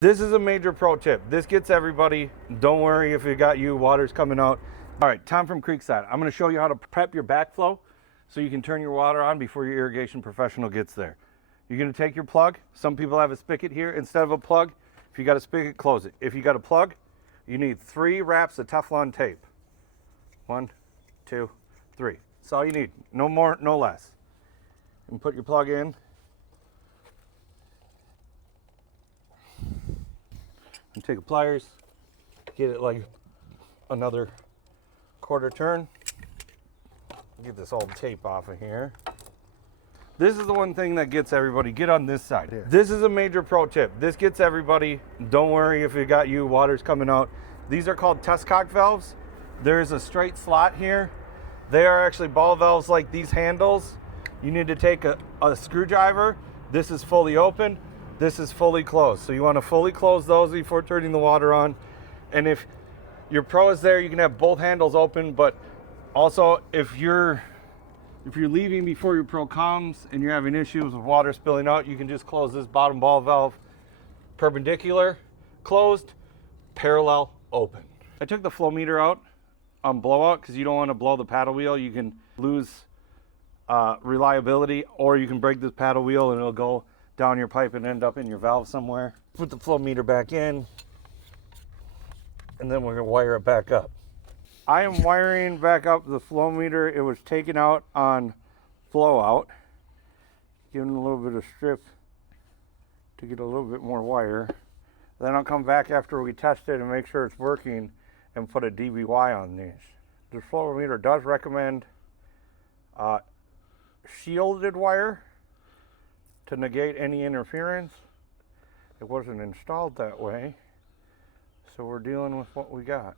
This is a major pro tip. This gets everybody. Don't worry if it got you, water's coming out. All right, Tom from Creekside. I'm gonna show you how to prep your backflow so you can turn your water on before your irrigation professional gets there. You're gonna take your plug. Some people have a spigot here. Instead of a plug, if you got a spigot, close it. If you got a plug, you need 3 wraps of Teflon tape. 1, 2, 3. That's all you need. No more, no less. And put your plug in. And take a pliers, get it like another quarter turn. Get this old tape off of here. This is the one thing that gets everybody. Get on this side here. This is a major pro tip. This gets everybody. Don't worry if it got you, water's coming out. These are called test cock valves. There's a straight slot here. They are actually ball valves like these handles. You need to take a screwdriver. This is fully open. This is fully closed. So you want to fully close those before turning the water on. And if your pro is there, you can have both handles open, but also if you're leaving before your pro comes and you're having issues with water spilling out, you can just close this bottom ball valve perpendicular, closed, parallel, open. I took the flow meter out on blowout because you don't want to blow the paddle wheel. You can lose reliability, or you can break this paddle wheel and it'll go down your pipe and end up in your valve somewhere. Put the flow meter back in, and then we're gonna wire it back up. I am wiring back up the flow meter. It was taken out on flow out. Giving a little bit of strip to get a little bit more wire. Then I'll come back after we test it and make sure it's working and put a DBY on these. The flow meter does recommend shielded wire to negate any interference. It wasn't installed that way, so we're dealing with what we got.